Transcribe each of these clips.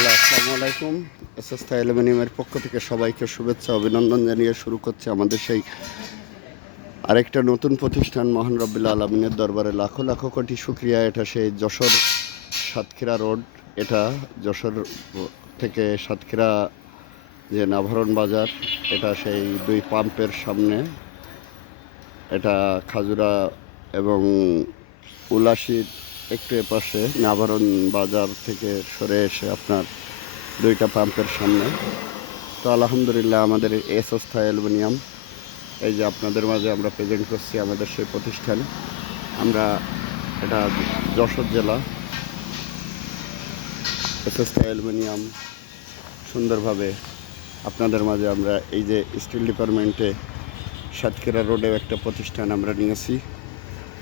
Hello, আসসালামু আলাইকুম। S S অ্যালুমিনিয়ামের পক্ষ থেকে সবাইকে শুভেচ্ছা, অভিনন্দন জানিয়ে শুরু করছে আমাদের সেই আরেকটা নতুন প্রতিষ্ঠান মহান রব্বিল্লা আলমিনের দরবারে লাখো লাখো কোটি শুক্রিয়া। এটা সেই যশোর সাতক্ষীরা রোড, এটা যশোর থেকে সাতক্ষীরা যে নাভরণ বাজার, এটা সেই দুই পাম্পের সামনে। এটা খাজুরা এবং উলাসির একটু এপাশে নাভারণ বাজার থেকে সরে এসে আপনার দুইটা পাম্পের সামনে। তো আলহামদুলিল্লাহ আমাদের এস এসস্থা অ্যালুমিনিয়াম, এই যে আপনাদের মাঝে আমরা প্রেজেন্ট করছি আমাদের সেই প্রতিষ্ঠান। আমরা এটা যশোর জেলা। এস এসস্থা অ্যালুমিনিয়াম সুন্দরভাবে আপনাদের মাঝে আমরা এই যে স্টিল ডিপার্টমেন্টে সাতক্ষীরা রোডেও একটা প্রতিষ্ঠান আমরা নিয়েছি।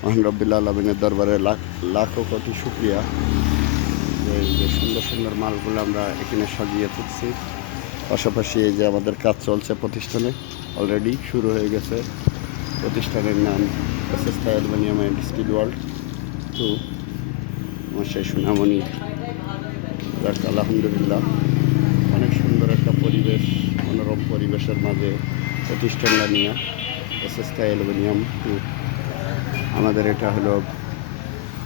মহান রব্বিল্লা আলমিনের দরবারে লাখ, লাখো কোটি শুক্রিয়া। যে সুন্দর সুন্দর মালগুলো আমরা এখানে সাজিয়ে তুলছি। পাশাপাশি এই যে আমাদের কাজ চলছে প্রতিষ্ঠানে অলরেডি শুরু হয়ে গেছে। প্রতিষ্ঠানের নাম এসএসটা অ্যালুমিনিয়াম অ্যান্ড স্টিল ওয়ার্ল্ড টু আমার সেই সোনামণি যাক, আলহামদুলিল্লাহ। অনেক সুন্দর একটা পরিবেশ, মনোরম পরিবেশের মাঝে প্রতিষ্ঠানটা নিয়ে এসএসটা অ্যালুমিনিয়াম টু আমাদের এটা হলো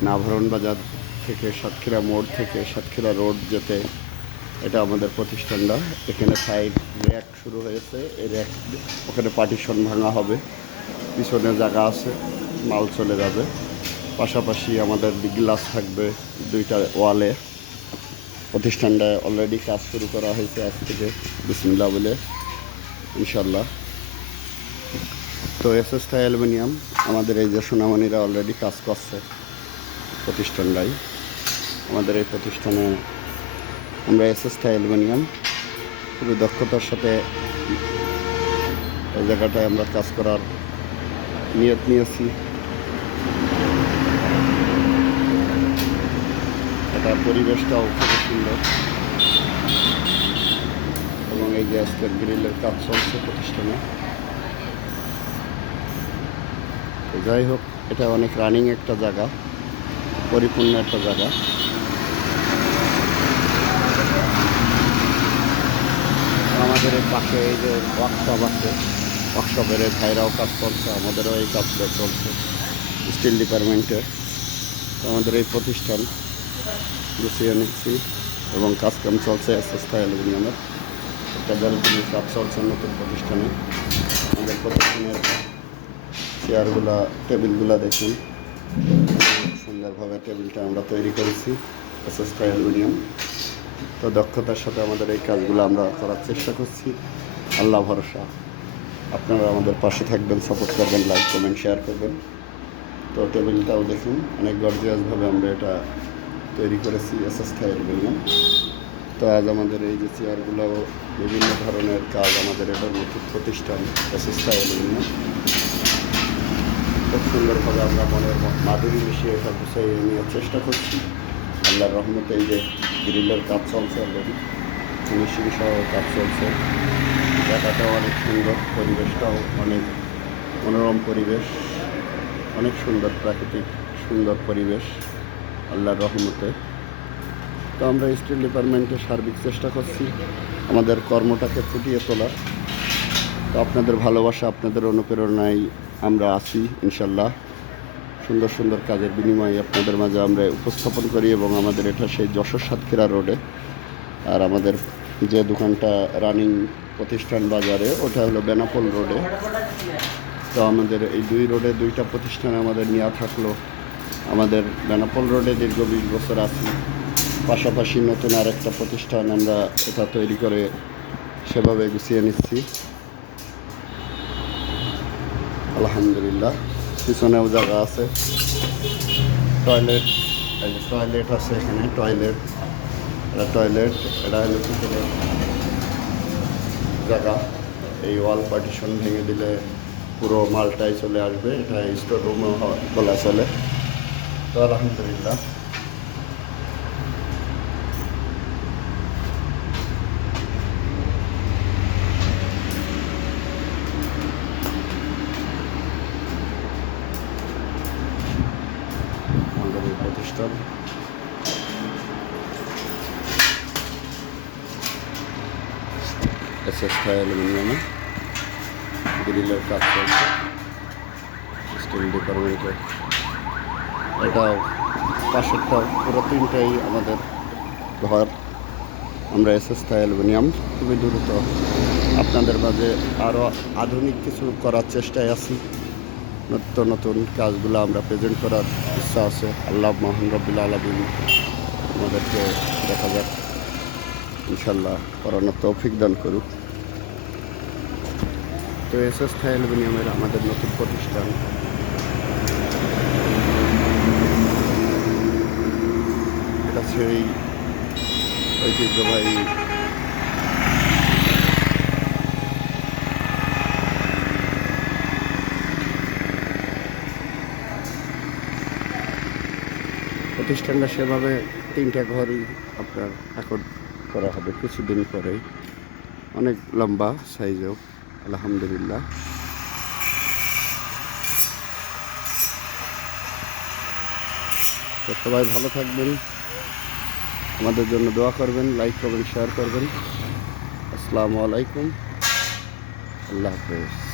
নাভরণ বাজার থেকে সাতক্ষীরা মোড় থেকে সাতক্ষীরা রোড যেতে এটা আমাদের প্রতিষ্ঠানটা। এখানে সাইড র্যাক শুরু হয়েছে। এই র্যাক ওখানে পার্টিশন ভাঙা হবে। পিছনে জায়গা আছে, মাল চলে যাবে। পাশাপাশি আমাদের গ্লাস থাকবে দুইটা ওয়ালে প্রতিষ্ঠানটায় অলরেডি কাজ শুরু করা হয়েছে আজ থেকে। বিসমিল্লা বলে। ইনশাল্লাহ তো এসএসটা অ্যালুমিনিয়াম, আমাদের এই যে সোনামণিরা অলরেডি কাজ করছে প্রতিষ্ঠানটাই। আমাদের এই প্রতিষ্ঠানে আমরা এসএসটা অ্যালুমিনিয়াম খুবই দক্ষতার সাথে এই জায়গাটায় আমরা কাজ করার নিয়ত নিয়েছি। এটা পরিবেশটাও খুব সুন্দর। এবং এই যে আজকের গ্রিলের কাজ চলছে প্রতিষ্ঠানে। তো যাই হোক, এটা অনেক রানিং একটা জায়গা, পরিপূর্ণ একটা জায়গা। আমাদের পাশে এই যে ওয়ার্কশপ আছে ওয়ার্কশপের ভাইরাও কাজ চলছে আমাদেরও এই কাজটা চলছে স্টিল ডিপার্টমেন্টের আমাদের এই প্রতিষ্ঠান, গুছিয়ে নিচ্ছি এবং কাজকাম চলছে এসএসটা অ্যালুমিনিয়ামের একটা কাজ চলছে নতুন প্রতিষ্ঠানে। আমাদের প্রতিষ্ঠানের চেয়ারগুলা, টেবিলগুলা দেখুন। সুন্দরভাবে টেবিলটা আমরা তৈরি করেছি। অ্যালুমিনিয়াম তো দক্ষতার সাথে আমাদের এই কাজগুলো আমরা করার চেষ্টা করছি। আল্লাহ ভরসা। আপনারা আমাদের পাশে থাকবেন সাপোর্ট করবেন লাইক কমেন্ট শেয়ার করবেন। তো টেবিলটাও দেখুন, অনেক গর্জিয়াসভাবে আমরা এটা তৈরি করেছি এসএসটা অ্যালুমিনিয়াম তো আজ আমাদের এই যে চেয়ারগুলো, বিভিন্ন ধরনের কাজ আমাদের এটা নতুন প্রতিষ্ঠান এসএসটা অ্যালুমিনিয়াম খুব সুন্দরভাবে আমরা মনের মাধুরী মিশিয়ে এটা গুছিয়ে নেওয়ার চেষ্টা করছি। আল্লাহর রহমতে এই যে গ্রিলের কাজ চলছে অলরেডি ফিনিশিং সহ কাজ চলছে। জায়গাটাও অনেক সুন্দর, পরিবেশটাও অনেক মনোরম পরিবেশ, অনেক সুন্দর প্রাকৃতিক সুন্দর পরিবেশ, আল্লাহর রহমতে। তো আমরা স্টিল ডিপার্টমেন্টে সার্বিক চেষ্টা করছি আমাদের কর্মটাকে ফুটিয়ে তোলার। তো আপনাদের ভালোবাসা, আপনাদের অনুপ্রেরণায় আমরা আছি, ইনশাল্লাহ। সুন্দর সুন্দর কাজের বিনিময়ে আপনাদের মাঝে আমরা উপস্থাপন করি এবং আমাদের এটা সেই যশোর সাতক্ষীরা রোডে। আর আমাদের যে দোকানটা রানিং প্রতিষ্ঠান বাজারে, ওটা হলো বেনাপোল রোডে। তো আমাদের এই দুই রোডে দুইটা প্রতিষ্ঠান আমাদের নেওয়া থাকল। আমাদের বেনাপোল রোডে দীর্ঘ বিশ বছর আছি। পাশাপাশি নতুন আরেকটা প্রতিষ্ঠান আমরা এটা তৈরি করে সেভাবে গুছিয়ে নিচ্ছি। আলহামদুলিল্লাহ, পিছনেও জায়গা আছে। টয়লেট টয়লেট আছে এখানে টয়লেট এটা টয়লেট এটা হলো পিছনের জায়গা। এই ওয়াল পার্টিশন ভেঙে দিলে পুরো মালটাই চলে আসবে, এটা স্টোর রুমও বলা চলে। তো আলহামদুলিল্লাহ। আমাদের এই প্রতিষ্ঠান এস এস থাই অ্যালুমিনিয়ামে গ্রিলের কাজ চলছে। স্টিল ডিপার্টমেন্টের এটাও পাশেরটা, পুরো তিনটাই আমাদের ঘর। আমরা এস এস থাই অ্যালুমিনিয়াম, খুবই দ্রুত আপনাদের মাঝে আরও আধুনিক কিছু করার চেষ্টায় আছি। নতুন নতুন কাজগুলো আমরা প্রেজেন্ট করার ইচ্ছা আছে। আল্লাহ মোহান রবিল আলমিন আমাদেরকে দেখা যাক ইনশাল্লাহ করানোর তৌফিক দান করুক। তো এস এস থাই অ্যালুমিনিয়ামের আমাদের নতুন প্রতিষ্ঠান। এটা সেই ঐতিহ্যবাহী প্রতিষ্ঠানটা সেভাবে তিনটা ঘরই আপনার এখন করা হবে, কিছুদিন পরেই। অনেক লম্বা সাইজেও, আলহামদুলিল্লাহ। তো সবাই ভালো থাকবেন, আমাদের জন্য দোয়া করবেন, লাইক করবেন শেয়ার করবেন। আসসালামু আলাইকুম, আল্লাহ হাফেজ।